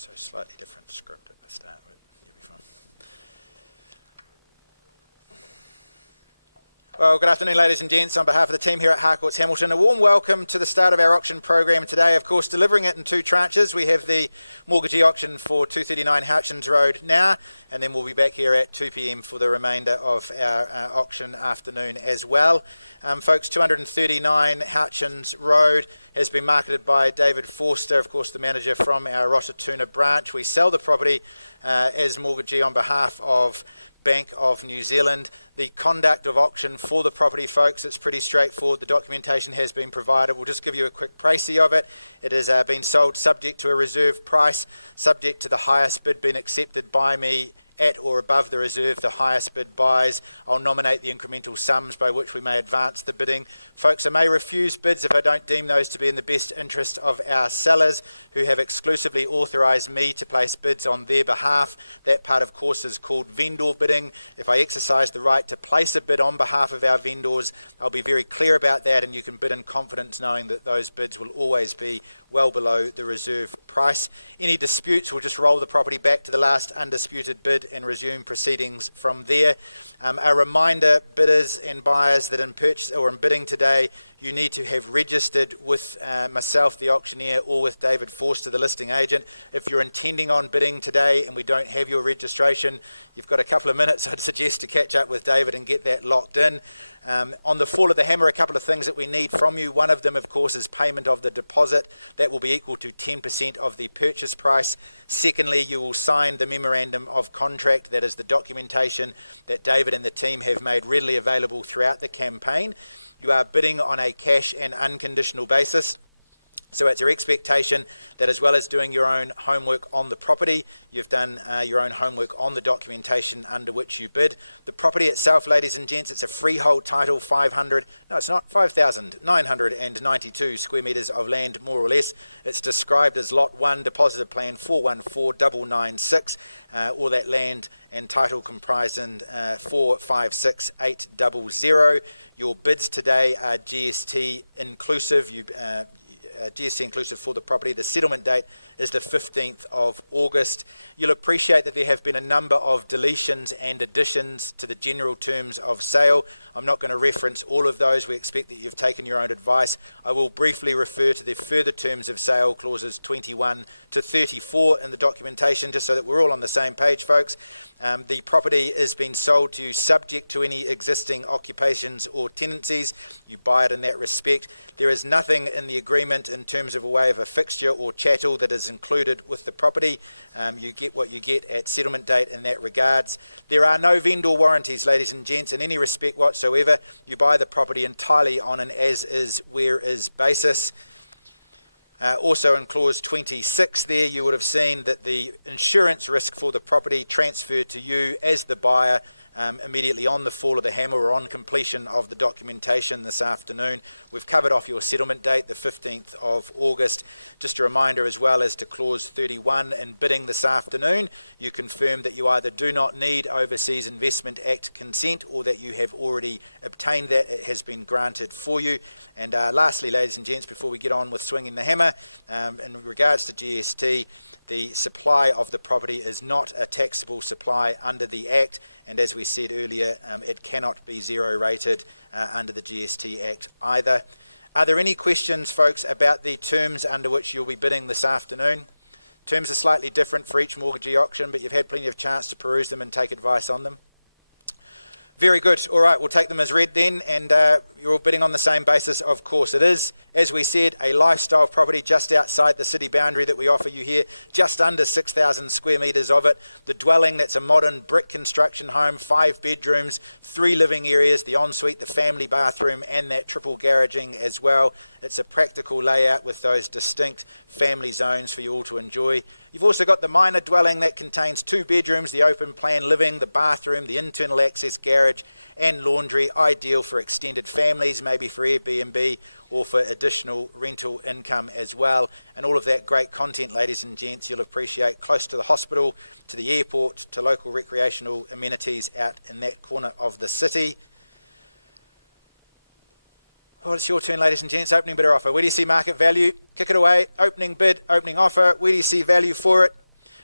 So slightly different script at the start, but you'll be fine. Well, good afternoon, ladies and gents. On behalf of the team here at Harcourts Hamilton, a warm welcome to the start of our auction program today. Of course, delivering it in two tranches. We have the mortgagee auction for 239 Houchins Road now, and then we'll be back here at 2 p.m. for the remainder of our auction afternoon as well. Folks, 239 Houchins Road has been marketed by David Forster, of course, the manager from our Rosatuna branch. We sell the property as mortgagee on behalf of Bank of New Zealand. The conduct of auction for the property, folks, it's pretty straightforward. The documentation has been provided. We'll just give you a quick précis of it. It has been sold subject to a reserve price, subject to the highest bid being accepted by me at or above the reserve. The highest bid buys. I'll nominate the incremental sums by which we may advance the bidding. Folks, I may refuse bids if I don't deem those to be in the best interest of our sellers, who have exclusively authorised me to place bids on their behalf. That part, of course, is called vendor bidding. If I exercise the right to place a bid on behalf of our vendors, I'll be very clear about that, and you can bid in confidence knowing that those bids will always be well below the reserve price. Any disputes, we'll just roll the property back to the last undisputed bid and resume proceedings from there. A reminder, bidders and buyers, that in purchase or in bidding today, you need to have registered with myself, the auctioneer, or with David Forster, the listing agent. If you're intending on bidding today and we don't have your registration, you've got a couple of minutes. I'd suggest to catch up with David and get that locked in. On the fall of the hammer, a couple of things that we need from you. One of them, of course, is payment of the deposit. That will be equal to 10% of the purchase price. Secondly, you will sign the memorandum of contract. That is the documentation that David and the team have made readily available throughout the campaign. You are bidding on a cash and unconditional basis. So it's your expectation that, as well as doing your own homework on the property, you've done your own homework on the documentation under which you bid. The property itself, ladies and gents, it's a freehold title, 5,992 square metres of land, more or less. It's described as Lot 1, Deposited Plan 414996, all that land and title comprising 456800. Your bids today are GST inclusive. GST inclusive for the property. The settlement date is the 15th of August. You'll appreciate that there have been a number of deletions and additions to the general terms of sale. I'm not going to reference all of those. We expect that you've taken your own advice. I will briefly refer to the further terms of sale, clauses 21 to 34 in the documentation, just so that we're all on the same page, folks. The property is being sold to you subject to any existing occupations or tenancies. You buy it in that respect. There is nothing in the agreement in terms of a way of a fixture or chattel that is included with the property. You get what you get at settlement date in that regards. There are no vendor warranties, ladies and gents, in any respect whatsoever. You buy the property entirely on an as-is, where-is basis. Also in clause 26 there, you would have seen that the insurance risk for the property transferred to you as the buyer immediately on the fall of the hammer or on completion of the documentation this afternoon. We've covered off your settlement date, the 15th of August. Just a reminder as well as to clause 31 in bidding this afternoon. You confirm that you either do not need Overseas Investment Act consent or that you have already obtained that. It has been granted for you. And lastly, ladies and gents, before we get on with swinging the hammer, in regards to GST, the supply of the property is not a taxable supply under the Act, and as we said earlier, it cannot be zero rated under the GST Act either. Are there any questions, folks, about the terms under which you'll be bidding this afternoon? Terms are slightly different for each mortgagee auction, but you've had plenty of chance to peruse them and take advice on them. Very good. All right, we'll take them as read then, and you're all bidding on the same basis. Of course it is. As we said, a lifestyle property just outside the city boundary that we offer you here, just under 6,000 square metres of it. The dwelling, that's a modern brick construction home, 5 bedrooms, 3 living areas, the ensuite, the family bathroom, and that triple garaging as well. It's a practical layout with those distinct family zones for you all to enjoy. You've also got the minor dwelling that contains 2 bedrooms, the open plan living, the bathroom, the internal access garage and laundry, ideal for extended families, maybe for Airbnb or for additional rental income as well. And all of that great content, ladies and gents, you'll appreciate, close to the hospital, to the airport, to local recreational amenities out in that corner of the city. Well, it's your turn, ladies and gents. Opening bid or offer. Where do you see market value? Kick it away. Opening bid, opening offer. Where do you see value for it?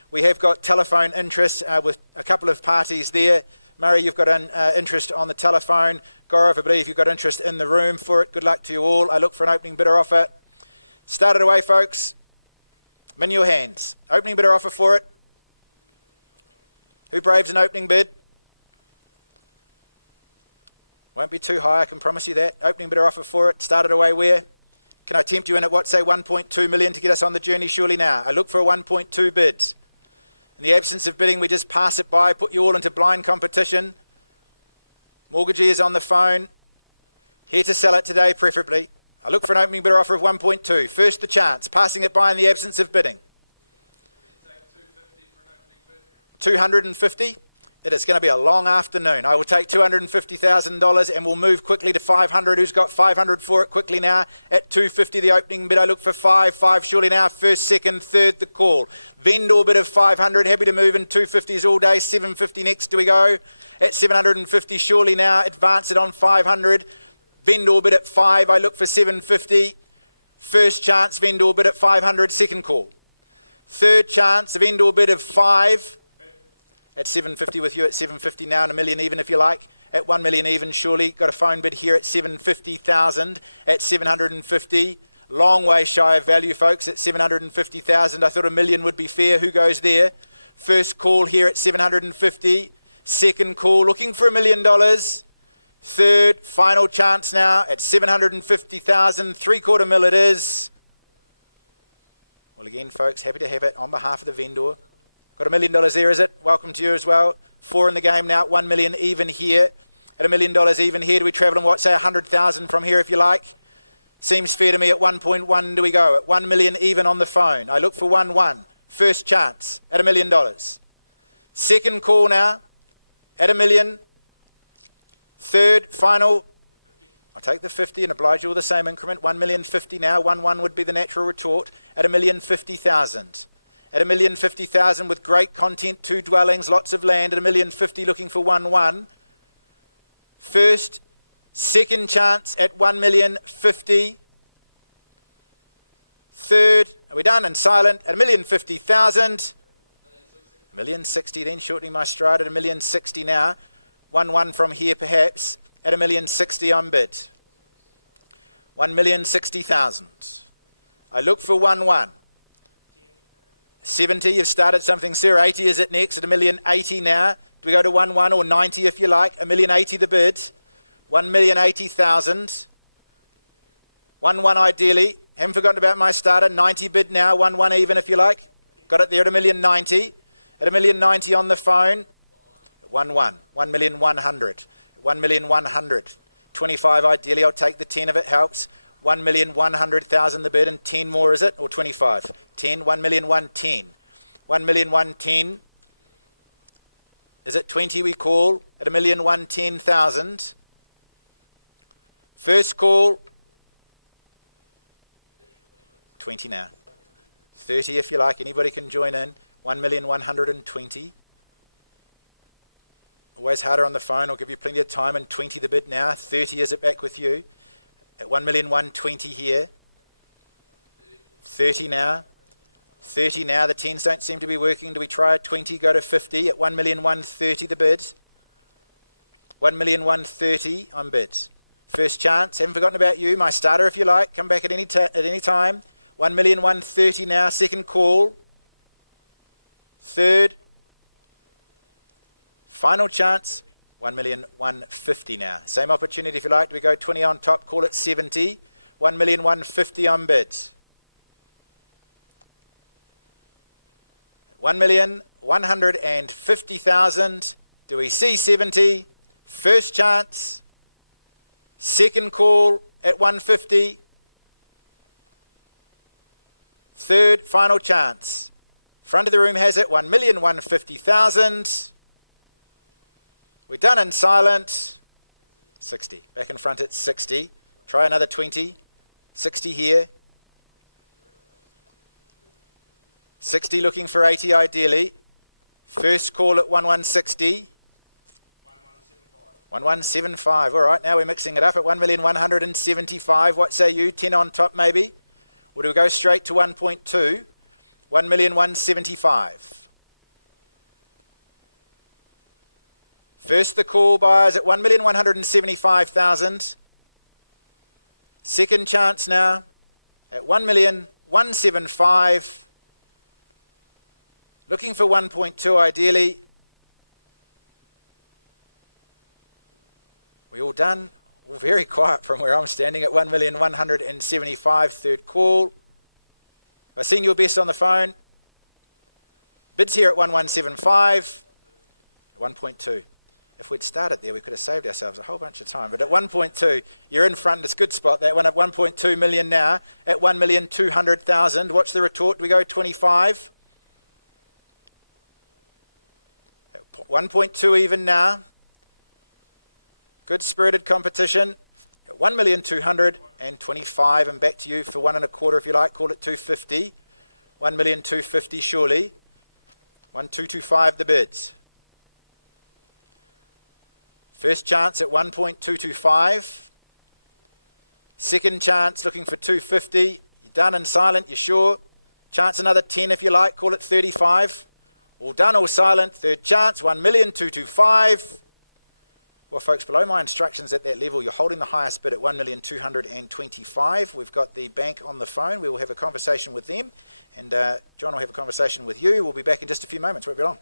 We have got telephone interest with a couple of parties there. Murray, you've got an interest on the telephone. Gaurav, I believe you've got interest in the room for it. Good luck to you all. I look for an opening bidder offer. Start it away, folks. I'm in your hands. Opening bidder offer for it. Who braves an opening bid? Won't be too high, I can promise you that. Opening bidder offer for it. Start it away where? Can I tempt you in at what, say 1.2 million to get us on the journey surely now? I look for a 1.2 bid. In the absence of bidding, we just pass it by, put you all into blind competition. Mortgagee is on the phone. Here to sell it today, preferably. I look for an opening bidder offer of 1.2. First the chance, passing it by in the absence of bidding. 250? It is going to be a long afternoon. I will take $250,000 and we'll move quickly to 500. Who's got 500 for it quickly now? At 250, the opening bid. I look for 5 surely now. First, second, third, the call. Vendor bid of 500. Happy to move in 250s all day. 750 next. Do we go? At 750 surely now. Advance it on 500. Vendor bid at 5. I look for 750. First chance, vendor bid at 500. Second call. Third chance, vendor bid of 5. At 750 with you at 750 now and a million even if you like. At 1 million even surely. Got a phone bid here at 750,000. At 750. Long way shy of value, folks. At 750,000. I thought a million would be fair. Who goes there? First call here at 750. Second call looking for $1 million. Third final chance now at 750,000. 3/4 mil it is. Well again, folks, happy to have it on behalf of the vendor. Got $1 million there, is it? Welcome to you as well. 4 in the game now, 1 million even here. At $1 million even here, do we travel in what, say 100,000 from here if you like? Seems fair to me. At 1.1 do we go? At 1 million even on the phone. I look for 1-1. First chance at $1 million. Second call now at $1 million. Third, final. I'll take the 50 and oblige you with the same increment. 1,050,000 now. 1-1 would be the natural retort at 1,050,000. At 1,050,000 with great content, 2 dwellings, lots of land. At 1,050,000 looking for 1-1. First, second chance at 1,050,000. Third, are we done? And silent at 1,050,000. 1,060,000 then, shortening my stride at 1,060,000 now. 1-1 from here perhaps. At 1,060,000 on bid. 1,060,000. I look for 1-1. 70, you've started something, sir. 80 is it next at 1,080,000 now. Do we go to 1-1 or 90 if you like? 1,080,000 the bid. 1,080,000. 1-1 ideally. Haven't forgotten about my starter. 90 bid now. 1-1 even if you like. Got it there at 1,090,000. At 1,090,000 on the phone. 1-1. 1,100,000. 1,100,000. 25 ideally. I'll take the 10 if it helps. 1,100,000 the bid and 10 more is it? Or 25? 10. 1,110,000. 1,110,000. Is it 20 we call? At 1,110,000. First call. 20 now. 30 if you like. Anybody can join in. 1,120,000. Always harder on the phone. I'll give you plenty of time. And 20 the bid now. 30 is it back with you? At 1,120,000 here. 30 now. 30 now. The 10s don't seem to be working. Do we try a 20? Go to 50 at 1,130,000 the bid. 1,130,000 on bid. First chance. Haven't forgotten about you. My starter if you like. Come back at any time. 1,130,000 now. Second call. Third. Final chance. 1,150,000 now. Same opportunity if you like. Do we go 20 on top? Call it 70. 1,150,000 on bid. 1,150,000. Do we see 70? First chance. Second call at 150. Third final chance. Front of the room has it. 1,150,000. We're done in silent. 60. Back in front at 60. Try another 20. 60 here. 60 looking for 80 ideally. First call at 1,160. 1,175. All right, now we're mixing it up at 1,175,000. What say you? 10 on top maybe? Or do we go straight to 1.2? 1,175,000. First the call buyers at 1,175,000. Second chance now at 1,175,000. Looking for 1.2 ideally. We all done? All very quiet from where I'm standing at 1,175,000. Third call. I've seen your best on the phone. Bids here at 1,175. 1.2. If we'd started there, we could have saved ourselves a whole bunch of time. But at 1.2, you're in front. It's a good spot. That one at 1.2 million now. At 1,200,000. Watch the retort. Do we go 25? At 1.2 even now. Good spirited competition. At 1,225,000. And back to you for 1.25 if you like. Call it 250. 1,250,000 surely. 1,225 the bids. First chance at 1.225. Second chance looking for 250. You're done and silent, you're sure? Chance another 10 if you like, call it 35. All done, all silent. Third chance, 1,225,000. Well, folks, below my instructions at that level, you're holding the highest bid at 1,225,000. We've got the bank on the phone. We will have a conversation with them. And John will have a conversation with you. We'll be back in just a few moments. Won't be long.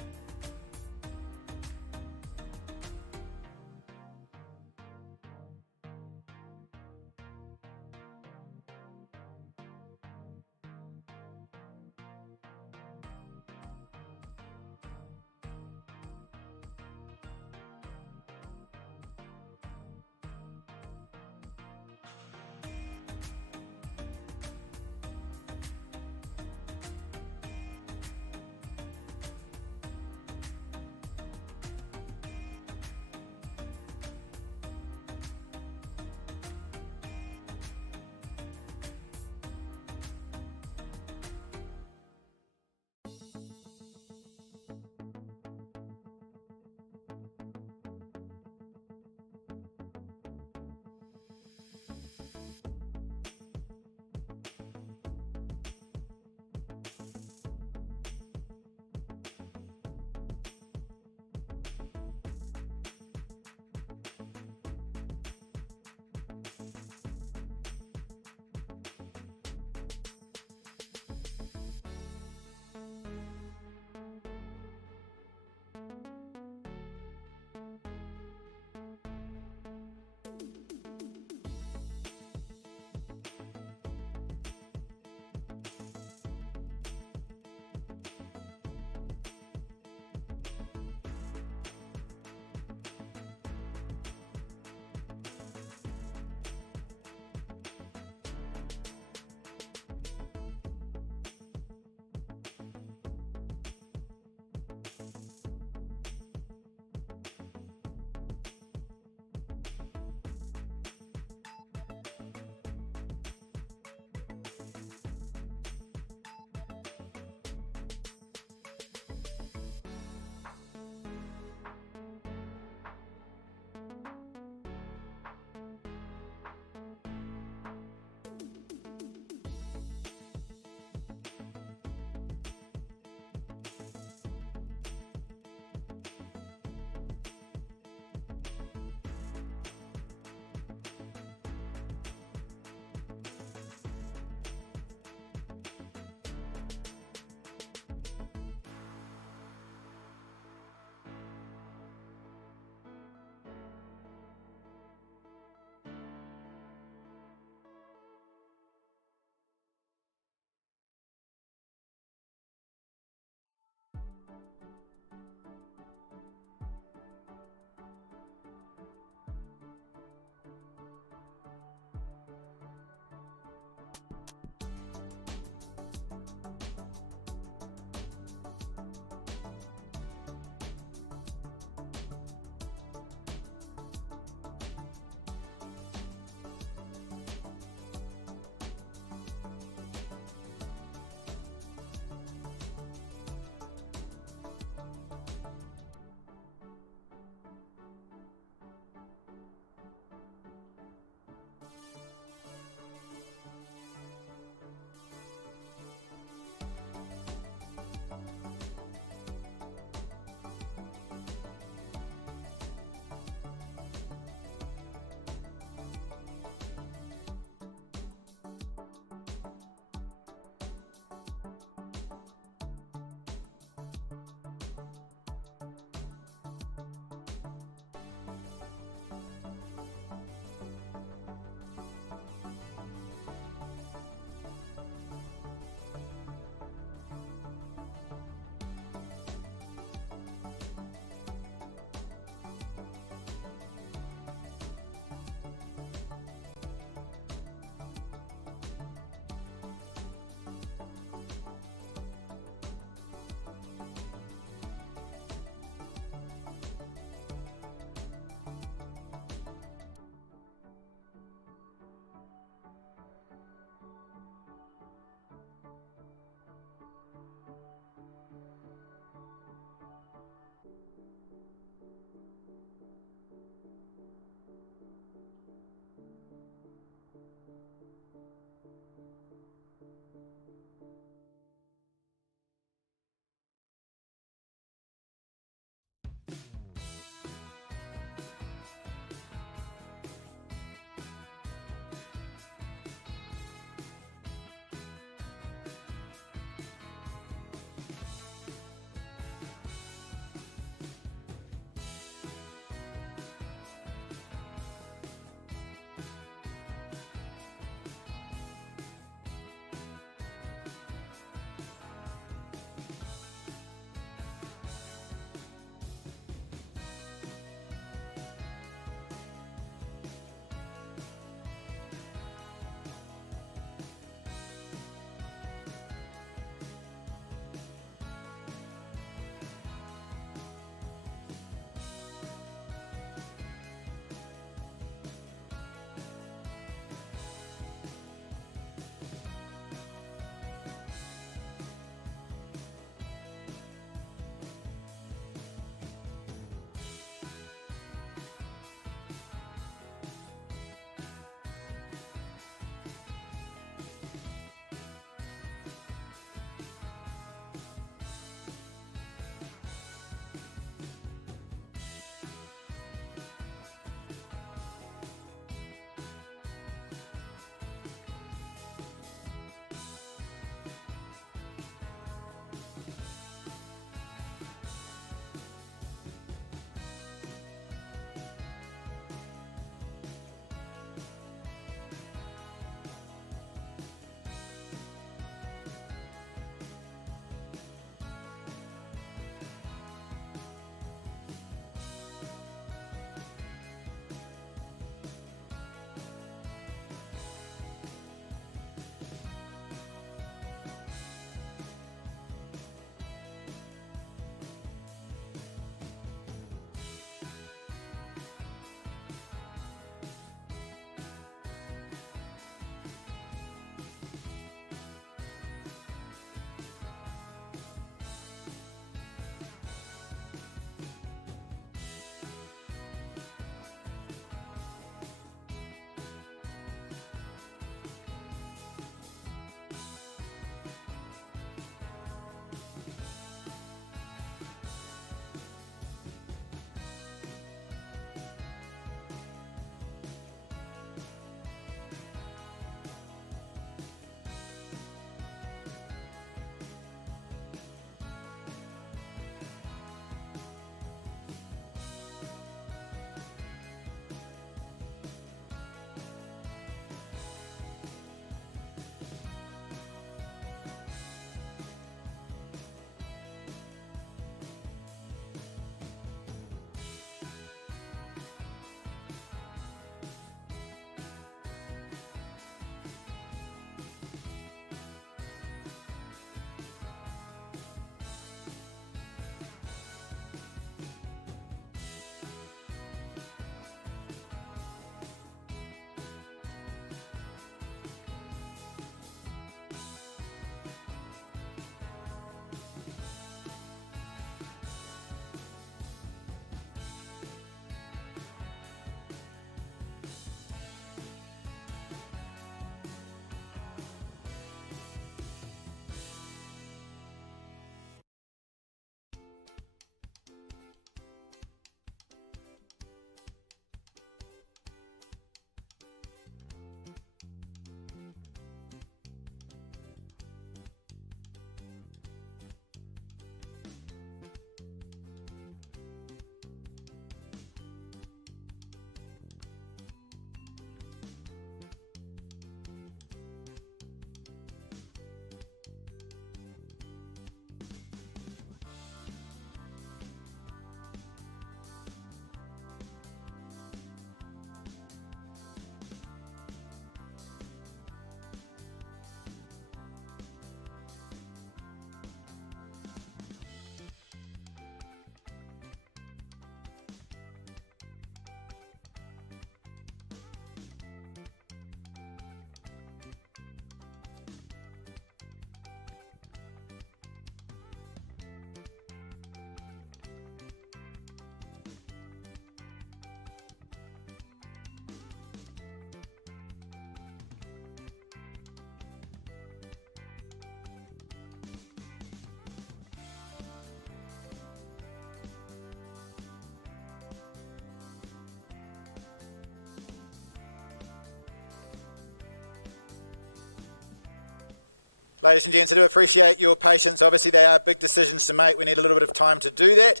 Ladies and gents, I do appreciate your patience. Obviously, they are big decisions to make. We need a little bit of time to do that.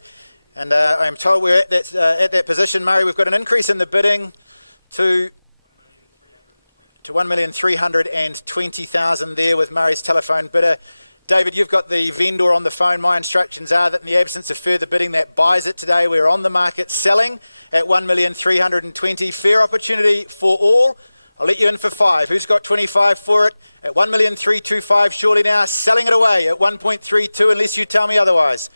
And I am told we're at that position, Murray. We've got an increase in the bidding to 1,320,000 there with Murray's telephone bidder. David, you've got the vendor on the phone. My instructions are that in the absence of further bidding, that buys it today. We're on the market selling at 1,320,000. Fair opportunity for all. I'll let you in for 5. Who's got 25 for it? At 1,325,000 surely now. Selling it away at 1.32 unless you tell me otherwise.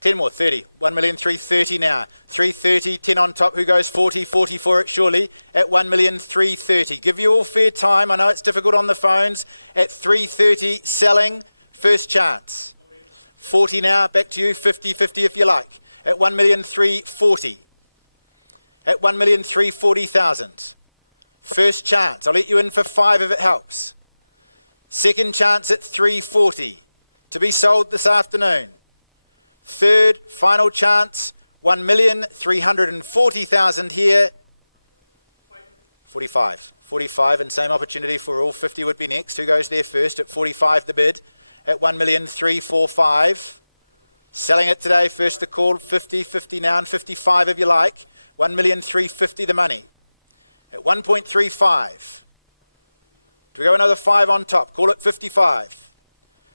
10 more, 30. 1,330,000 now. 330, 10 on top. Who goes 40 for it surely at 1,330,000. Give you all fair time. I know it's difficult on the phones. At 330, selling. First chance. 40 now. Back to you. 50 if you like. At 1,340,000. At 1,340,000. First chance. I'll let you in for 5 if it helps. Second chance at 340 to be sold this afternoon. Third, final chance, 1,340,000 here. 45. 45 and same opportunity for all. 50 would be next. Who goes there first? At 45 the bid. At 1,345,000. Selling it today, first the call. 50 now and 55 if you like. 1,350,000 the money. At 1.35. Do we go another 5 on top? Call it 55.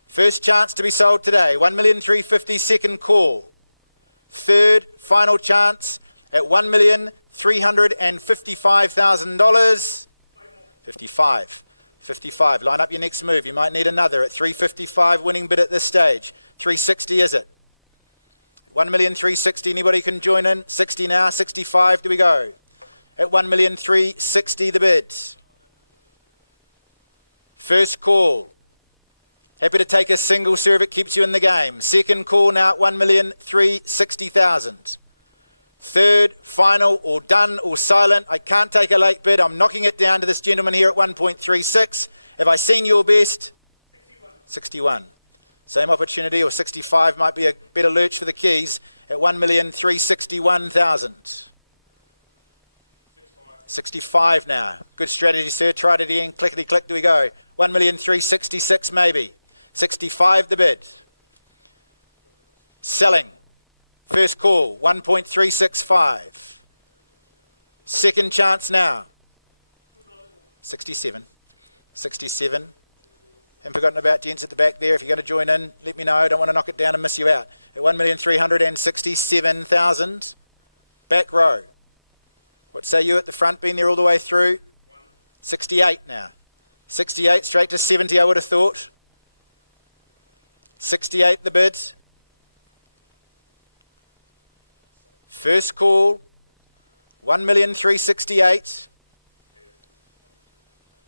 First chance to be sold today, 1,350,000, second call. Third, final chance at $1,355,000. 55. 55. Line up your next move. You might need another at 355, winning bid at this stage. 360 is it? 1,360,000, anybody can join in. 60 now, 65, do we go? At 1,360,000 the bid. First call. Happy to take a single serve, it keeps you in the game. Second call now at 1,360,000. Third, final, or done, or silent. I can't take a late bid. I'm knocking it down to this gentleman here at 1.36. Have I seen your best? 61. Same opportunity, or 65 might be a better lurch for the keys at 1,361,000. 65 now. Good strategy, sir. Try it again. Clickety click, do we go? 1,366,000 maybe. 65 the bid. Selling. First call, 1.365. Second chance now. 67. 67. Haven't forgotten about gents at the back there. If you're going to join in, let me know. I don't want to knock it down and miss you out. At 1,367,000. Back row. What say you at the front, been there all the way through? 68 now. 68 straight to 70 I would have thought. 68 the bid. First call, 1,368,000.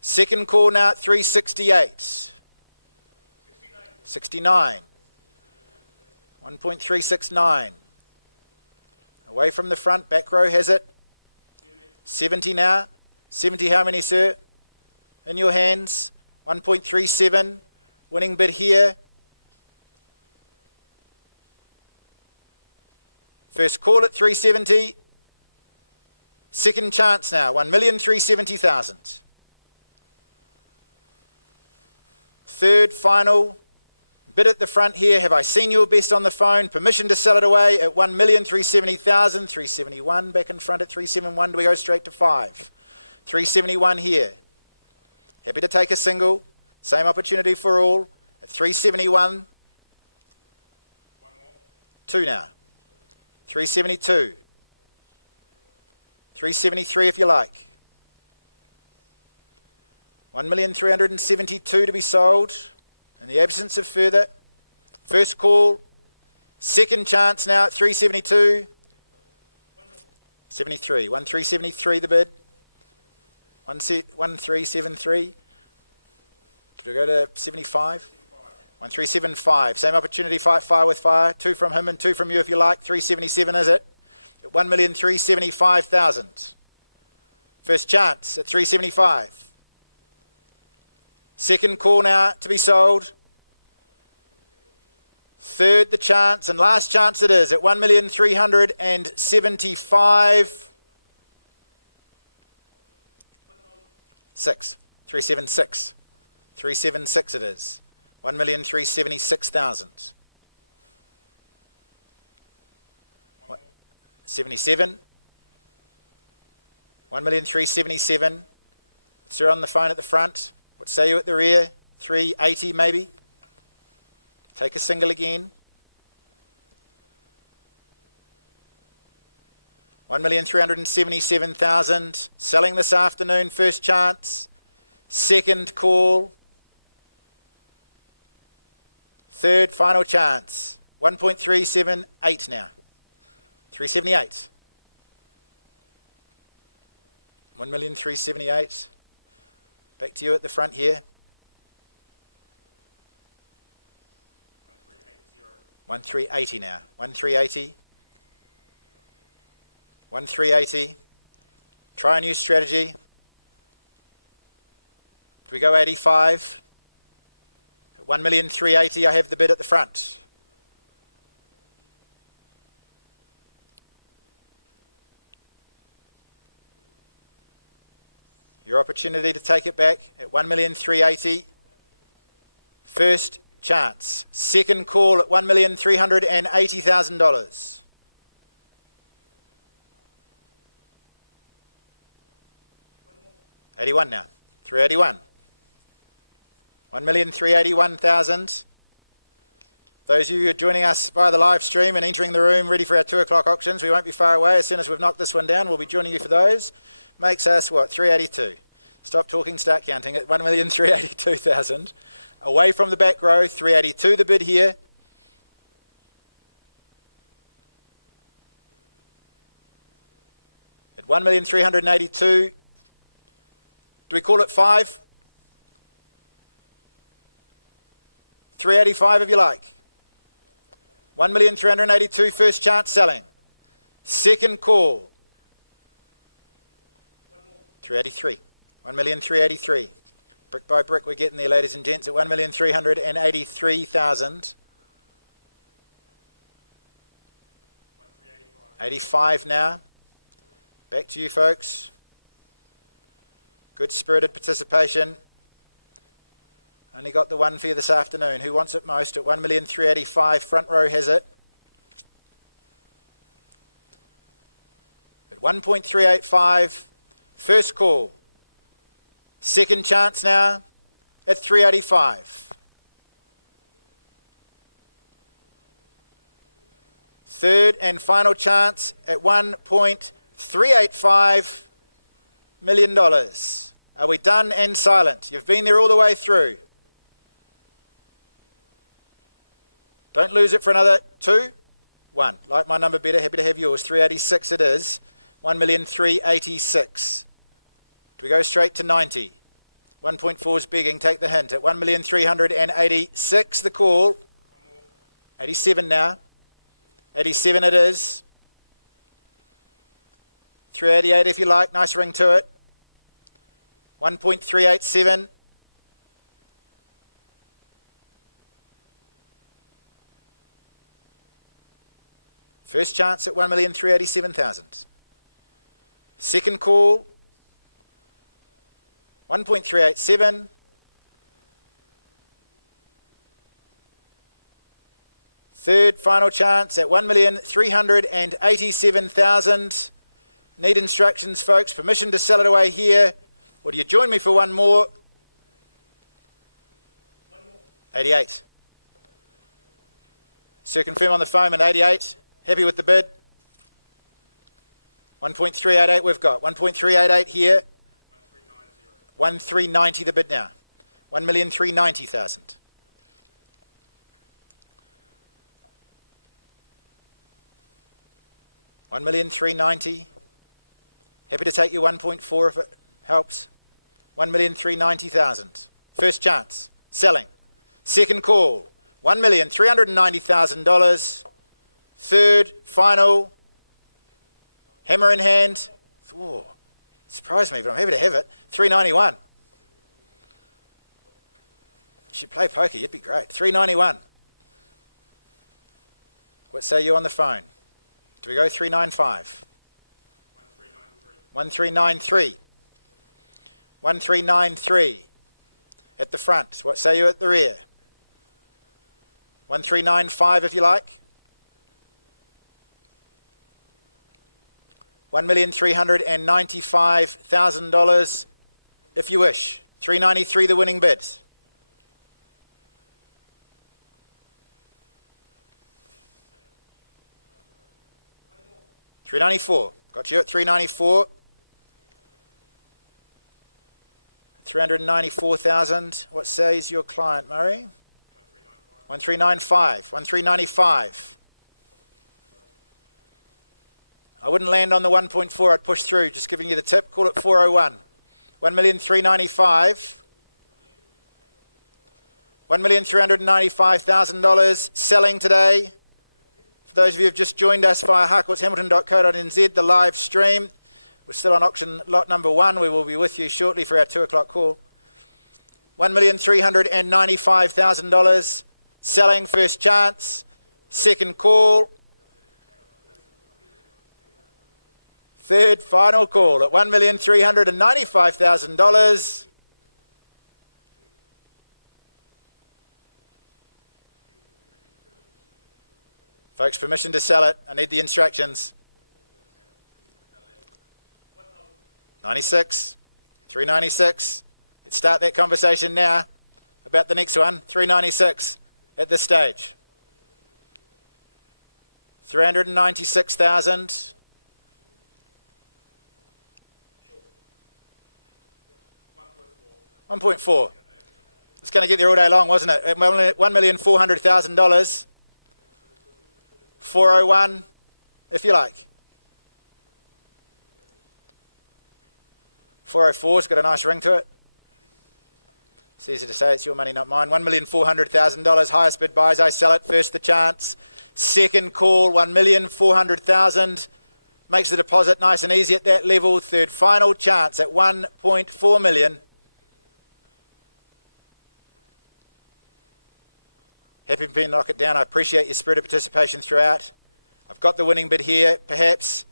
Second call now at 368. 69. 1.369. Away from the front, back row has it. 70 now. 70 how many, sir? In your hands. 1.37. Winning bid here. First call at 370. Second chance now, 1,370,000. Third, final, bid at the front here. Have I seen your best on the phone? Permission to sell it away at 1,370,000. 371 back in front at 371. Do we go straight to 5? 371 here. Happy to take a single. Same opportunity for all at 371. One more. 2 now. 372. 373 if you like. 1,372,000 to be sold. In the absence of further. First call. Second chance now at 372. 73. 1,373 the bid. 1,373. Did we go to 75? 1,375. Same opportunity, fight fire with fire. 2 from him and 2 from you if you like. 377 is it? At 1,375,000. First chance at 375. Second call now to be sold. Third the chance and last chance it is at 1,375,000. 6. 376. 376 it is. 1,376,000. 77. 1,377,000. Sir on the phone at the front. What say you at the rear? 380 maybe. Take a single again. 1,377,000. Selling this afternoon. First chance. Second call. Third final chance. 1.378 now. 378. 1,378,000. Back to you at the front here. 1,380 now. 1,380. 1,380. Try a new strategy. Do we go 85? At 1,380,000 I have the bid at the front. Your opportunity to take it back at 1,380,000. First chance. Second call at $1,380,000. $81 now. 381. 1,381,000. Those of you who are joining us via the live stream and entering the room ready for our 2 o'clock auctions, we won't be far away. As soon as we've knocked this one down, we'll be joining you for those. Makes us, what, 382. Stop talking, start counting at 1,382,000. Away from the back row, 382 the bid here. At 1,382,000. Do we call it 5? 385 if you like. 1,382,000 first chance selling. Second call. 383. 1,383,000. Brick by brick we're getting there, ladies and gents, at 1,383,000. 85 now. Back to you folks. Good spirited participation. Only got the one for you this afternoon. Who wants it most at 1,385,000? Front row has it. At 1.385, first call. Second chance now at 385. Third and final chance at $1.385 million. Are we done and silent? You've been there all the way through. Don't lose it for another 2. 1. Like my number better, happy to have yours. 386 it is. 1,386,000. Do we go straight to 90? 1.4 is begging, take the hint. At 1,386,000 the call. 87 now. 87 it is. 388 if you like, nice ring to it. 1.387. First chance at 1,387,000. Second call. 1.387. Third final chance at 1,387,000. Need instructions, folks. Permission to sell it away here. Or do you join me for one more? 88. Sir, confirm on the phone at 88. Happy with the bid? 1.388 we've got. 1.388 here. 1,390 the bid now. 1,390,000. $1,390,000. Happy to take you 1.4 if it helps. 1,390,000. First chance. Selling. Second call. $1,390,000. Third, final. Hammer in hand. Ooh, surprised me, but I'm happy to have it. 391. You should play poker. You'd be great. 391. What say you on the phone? Do we go 395? 1393. 1393. at the front. What say you at the rear? 1395 if you like. $1,395,000 if you wish. 393 the winning bid. $394. Got you at 394. 394,000. What says your client, Murray? 1395. 1395. I wouldn't land on the 1.4. I'd push through. Just giving you the tip. Call it 401. 1,395,000. $1,395,000 selling today. For those of you who have just joined us via harcourtshamilton.co.nz, the live stream, we're still on auction lot number 1. We will be with you shortly for our 2 o'clock call. $1,395,000 selling, first chance, second call, third final call at $1,395,000. Folks, permission to sell it. I need the instructions. 96, 396. Let's start that conversation now about the next one. 396 at this stage. 396,000. 1.4. It's going to get there all day long, wasn't it? $1,400,000. 401, if you like. 404's got a nice ring to it. It's easy to say, it's your money, not mine. $1,400,000, highest bid buys, I sell it, first the chance. Second call, $1,400,000. Makes the deposit nice and easy at that level. Third final chance at 1.4 million. Happy to knock it down. I appreciate your spirit of participation throughout. I've got the winning bid here, perhaps.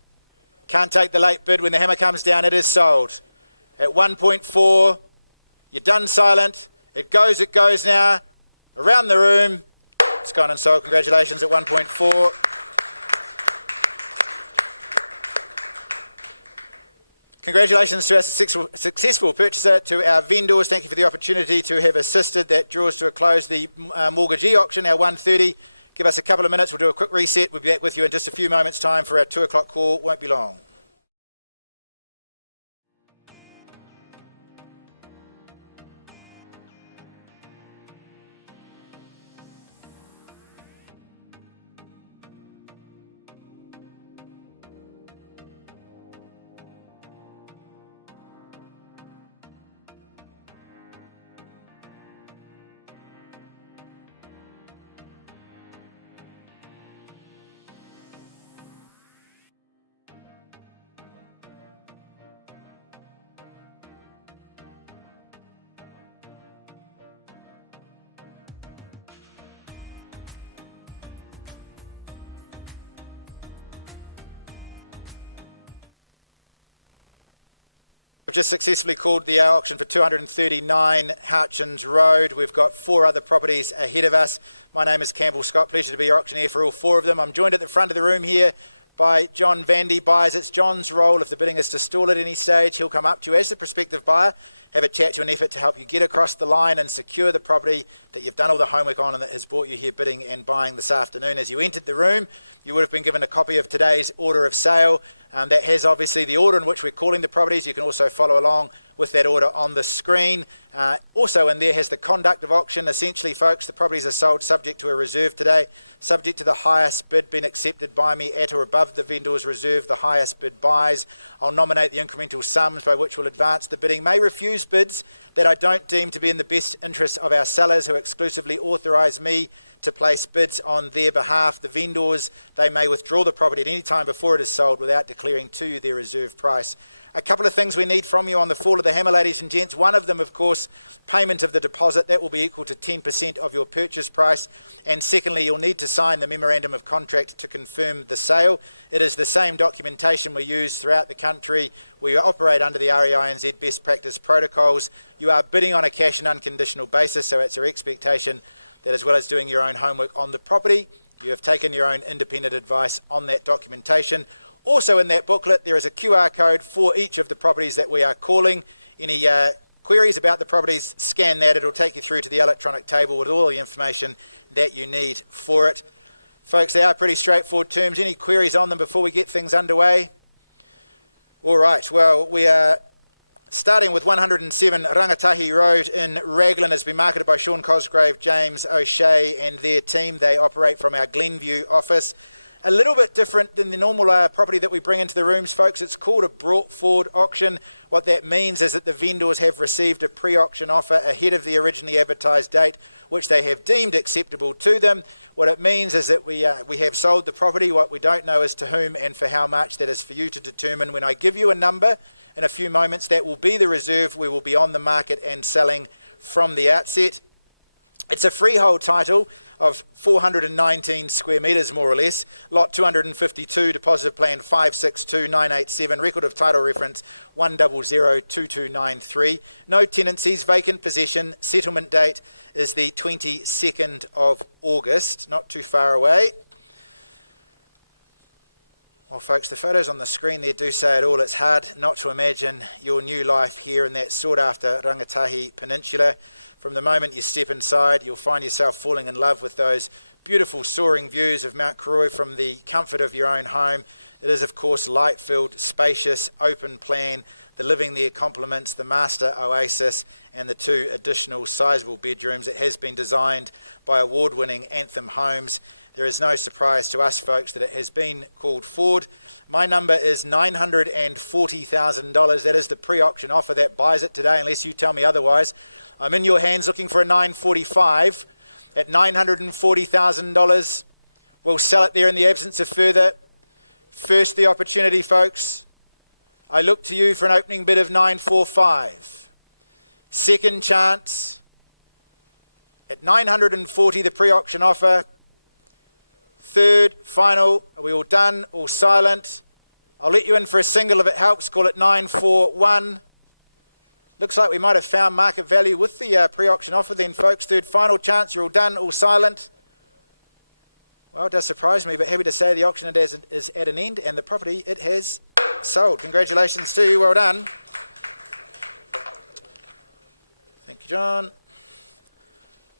Can't take the late bid. When the hammer comes down, it is sold. At 1.4, you're done silent. It goes now. Around the room. It's gone and sold. Congratulations at 1.4. Congratulations to our successful purchaser, to our vendors. Thank you for the opportunity to have assisted. That draws to a close the mortgagee auction, our 1:30. Give us a couple of minutes. We'll do a quick reset. We'll be back with you in just a few moments' time for our 2 o'clock call. Won't be long. We've just successfully called the auction for 239 Houchins Road. We've got 4 other properties ahead of us. My name is Campbell Scott. Pleasure to be your auctioneer for all 4 of them. I'm joined at the front of the room here by John Vandy Buyers. It's John's role, if the bidding is to stall at any stage, he'll come up to you as the prospective buyer, have a chat to you in an effort to help you get across the line and secure the property that you've done all the homework on and that has brought you here bidding and buying this afternoon. As you entered the room, you would have been given a copy of today's order of sale. That has obviously the order in which we're calling the properties. You can also follow along with that order on the screen. Also in there has the conduct of auction. Essentially, folks, the properties are sold subject to a reserve today, subject to the highest bid being accepted by me at or above the vendor's reserve. The highest bid buys. I'll nominate the incremental sums by which we'll advance the bidding. May refuse bids that I don't deem to be in the best interest of our sellers, who exclusively authorise me to place bids on their behalf. The vendors, they may withdraw the property at any time before it is sold without declaring to you their reserve price. A couple of things we need from you on the fall of the hammer, ladies and gents. One of them, of course, payment of the deposit. That will be equal to 10% of your purchase price. And secondly, you'll need to sign the memorandum of contract to confirm the sale. It is the same documentation we use throughout the country. We operate under the REINZ best practice protocols. You are bidding on a cash and unconditional basis, so it's our expectation that as well as doing your own homework on the property, you have taken your own independent advice on that documentation. Also in that booklet, there is a QR code for each of the properties that we are calling. Any queries about the properties, scan that. It'll take you through to the electronic table with all the information that you need for it. Folks, they are pretty straightforward terms. Any queries on them before we get things underway? All right, well, we are starting with 107 Rangatahi Road in Raglan. Has been marketed by Sean Cosgrave, James O'Shea and their team. They operate from our Glenview office. A little bit different than the normal property that we bring into the rooms, folks. It's called a brought forward auction. What that means is that the vendors have received a pre-auction offer ahead of the originally advertised date, which they have deemed acceptable to them. What it means is that we have sold the property. What we don't know is to whom and for how much. That is for you to determine. When I give you a number in a few moments, that will be the reserve. We will be on the market and selling from the outset. It's a freehold title of 419 square metres, more or less. Lot 252, deposit plan 562987, record of title reference 1002293. No tenancies, vacant possession. Settlement date is the 22nd of August, not too far away. Well, folks, the photos on the screen there do say it all. It's hard not to imagine your new life here in that sought-after Rangatahi Peninsula. From the moment you step inside, you'll find yourself falling in love with those beautiful soaring views of Mount Koroi from the comfort of your own home. It is, of course, light-filled, spacious, open plan. The living there complements the master oasis and the two additional sizable bedrooms. It has been designed by award-winning Anthem Homes. There is no surprise to us, folks, that it has been called forward. My number is $940,000. That is the pre-auction offer that buys it today, unless you tell me otherwise. I'm in your hands looking for a $945. At $940,000, we'll sell it there in the absence of further. First the opportunity, folks. I look to you for an opening bid of $945. Second chance at $940, the pre-auction offer. Third, final. Are we all done? All silent? I'll let you in for a single if it helps. Call it $941. Looks like we might have found market value with the pre-auction offer then, folks. Third, final chance. You're all done, all silent. Well, it does surprise me, but happy to say the auction is at an end and the property, it has sold. Congratulations to you. Well done. Thank you, John.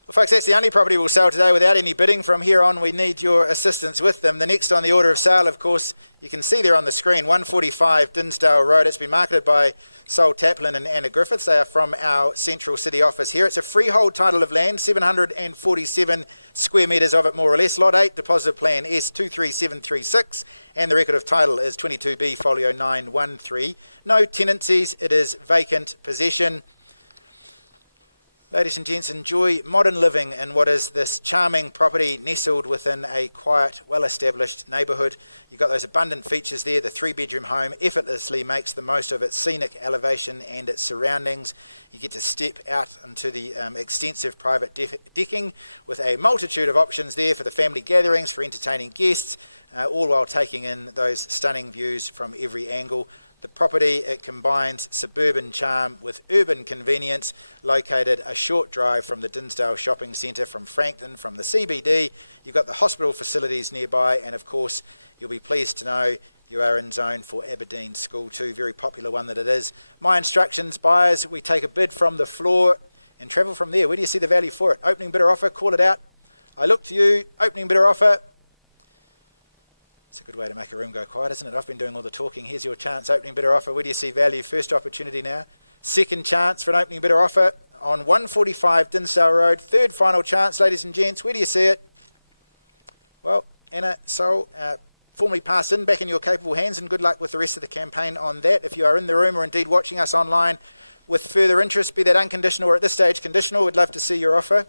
Well, folks, that's the only property we'll sell today without any bidding. From here on, we need your assistance with them. The next on the order of sale, of course, you can see there on the screen, 145 Dinsdale Road. It's been marketed by Sol Taplin and Anna Griffiths. They are from our Central City office here. It's a freehold title of land, 747 square metres of it, more or less. Lot 8, deposit plan S23736, and the record of title is 22B folio 913. No tenancies, it is vacant possession. Ladies and gents, enjoy modern living in what is this charming property nestled within a quiet, well-established neighbourhood. You've got those abundant features there. The three-bedroom home effortlessly makes the most of its scenic elevation and its surroundings. You get to step out into the extensive private decking with a multitude of options there for the family gatherings, for entertaining guests, all while taking in those stunning views from every angle. The property, it combines suburban charm with urban convenience, located a short drive from the Dinsdale Shopping Centre, from Frankton, from the CBD. You've got the hospital facilities nearby, and of course, you'll be pleased to know you are in zone for Aberdeen School too, very popular one that it is. My instructions, buyers, we take a bid from the floor and travel from there. Where do you see the value for it? Opening bidder offer, call it out. I look to you, opening bidder offer. It's a good way to make a room go quiet, isn't it? I've been doing all the talking. Here's your chance. Opening bidder offer. Where do you see value? First opportunity now. Second chance for an opening bidder offer on 145 Dinsdale Road. Third final chance, ladies and gents. Where do you see it? Well, Anna, Sol, formally pass in, back in your capable hands, and good luck with the rest of the campaign on that. If you are in the room or indeed watching us online with further interest, be that unconditional or at this stage conditional, we'd love to see your offer.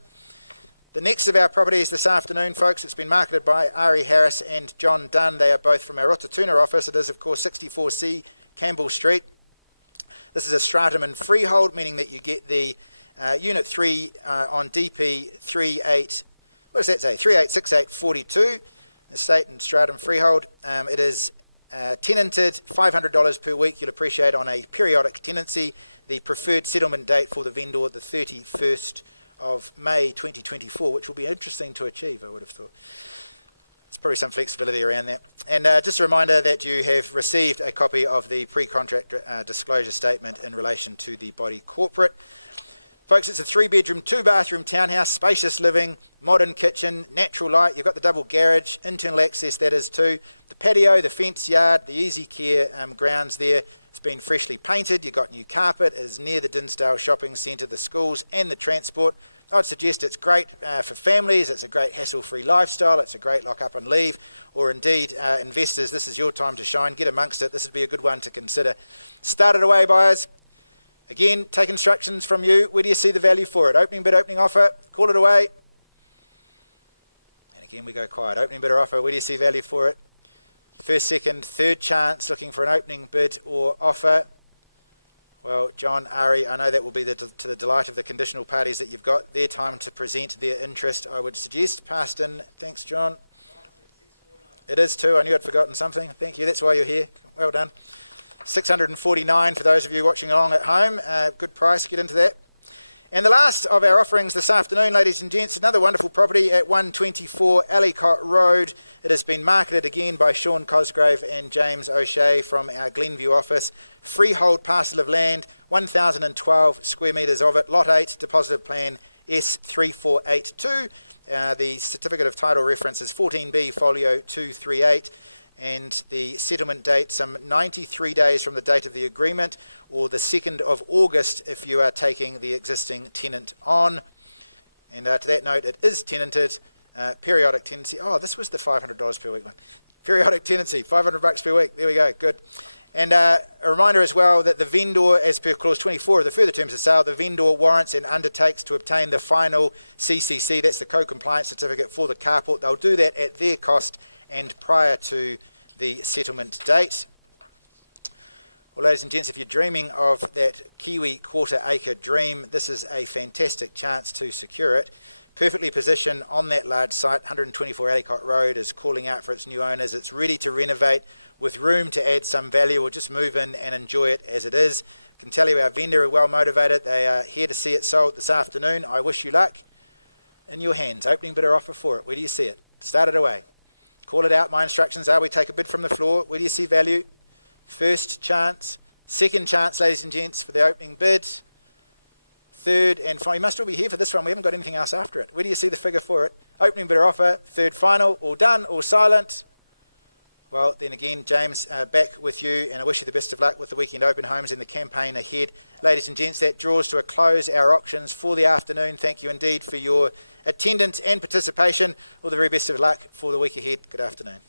The next of our properties this afternoon, folks, it's been marketed by Ari Harris and John Dunn. They are both from our Rotatuna office. It is, of course, 64C Campbell Street. This is a stratum and freehold, meaning that you get the Unit 3 on DP 38, what does that say? 386842, estate and stratum freehold. It is tenanted, $500 per week. You'll appreciate on a periodic tenancy. The preferred settlement date for the vendor, the 31st of May 2024, which will be interesting to achieve, I would have thought. There's probably some flexibility around that. And just a reminder that you have received a copy of the pre-contract disclosure statement in relation to the body corporate. Folks, it's a 3-bedroom, 2-bathroom townhouse, spacious living, modern kitchen, natural light. You've got the double garage, internal access that is too. The patio, the fence yard, the easy care grounds there. It's been freshly painted. You've got new carpet. It is near the Dinsdale Shopping Centre, the schools and the transport. I'd suggest it's great for families. It's a great hassle-free lifestyle. It's a great lock up and leave. Or indeed, investors, this is your time to shine. Get amongst it. This would be a good one to consider. Start it away, buyers. Again, take instructions from you. Where do you see the value for it? Opening bid, opening offer. Call it away. And again, we go quiet. Opening bid or offer. Where do you see value for it? First, second, third chance looking for an opening bid or offer. Well, John, Ari, I know that will be to the delight of the conditional parties that you've got. Their time to present their interest, I would suggest. Passed in. Thanks, John. It is too. I knew I'd forgotten something. Thank you. That's why you're here. Well done. 649 for those of you watching along at home. Good price. Get into that. And the last of our offerings this afternoon, ladies and gents, another wonderful property at 124 Ellicott Road. It has been marketed again by Sean Cosgrave and James O'Shea from our Glenview office. Freehold parcel of land, 1,012 square metres of it. Lot 8, depositive plan S3482. The certificate of title reference is 14B folio 238. And the settlement date some 93 days from the date of the agreement, or the 2nd of August if you are taking the existing tenant on. And to that note, it is tenanted, periodic tenancy. Oh, this was the $500 per week one. Periodic tenancy, $500 per week. There we go, good. And a reminder as well that the vendor, as per clause 24 of the further terms of sale, the vendor warrants and undertakes to obtain the final CCC, that's the co-compliance certificate for the carport. They'll do that at their cost and prior to the settlement date. Well, ladies and gents, if you're dreaming of that Kiwi quarter-acre dream, this is a fantastic chance to secure it. Perfectly positioned on that large site, 124 Ellicott Road is calling out for its new owners. It's ready to renovate with room to add some value, or just move in and enjoy it as it is. I can tell you our vendor are well motivated. They are here to see it sold this afternoon. I wish you luck. In your hands, opening bid or offer for it. Where do you see it? Start it away. Call it out. My instructions are we take a bid from the floor. Where do you see value? First chance. Second chance, ladies and gents, for the opening bid. Third and final. You must all be here for this one. We haven't got anything else after it. Where do you see the figure for it? Opening bid or offer. Third final. All done. All silent. Well, then again, James, back with you, and I wish you the best of luck with the weekend open homes and the campaign ahead. Ladies and gents, that draws to a close our auctions for the afternoon. Thank you indeed for your attendance and participation. All the very best of luck for the week ahead. Good afternoon.